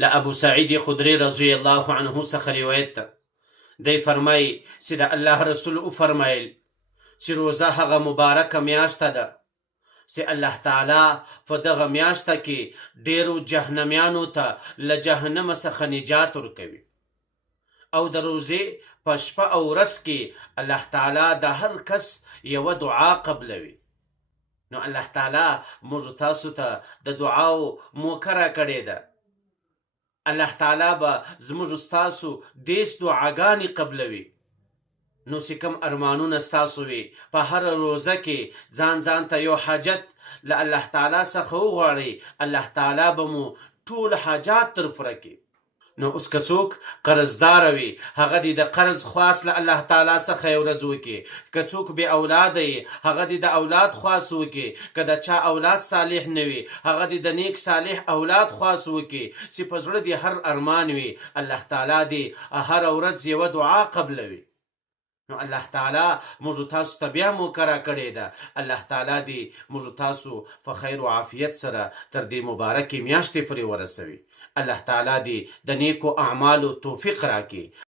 له ابو سعید خدری رضی الله عنه څخه روایت ده. دی فرمایي چې د الله رسول وفرمایل چې روزه هغه مبارکه میاشته ده چې الله تعالی په دغه میاشته کې ډیرو جهنمیانو ته له جهنم څخه نجات ورکوي، او د روزې په شپه او ورځ کې الله تعالی د هر کس یوه دعا قبلوي. نو الله تعالی موږ تاسو ته د دعاو موقع راکړې ده. الله تعالی به زموږ ستاسو دیس دعاګانې قبلوي. نو چې کوم ارمانونه ستاسو وي په هره روزه کې ځان ته یو حاجت له الله تعالی څخه وغواړئ، الله تعالی به مو ټول حاجات تر پوره کړي. نو اوس که څوک قرضدار وي هغه دې د قرض خواست له الله تعالی څخه یو ورځ وکړي. که څوک بې اولاده یي هغه دې د اولاد خواست وکړي. که د چا اولاد صالح نه وي هغه دې د نیک صالح اولاد خواست وکړي چې په زړه دې هر ارمان وي. الله تعالی دې هره ورځ یوه دعا قبلوي. نو الله تعالی موږ تاسو ته بیا موقع راکړې ده. الله تعالی دې موږ تاسو په خیر او عافیت سره تر دې مبارکې میاشتې پورې ورسوي. الله تعالی دې د نیکو اعمالو توفیق راکړي.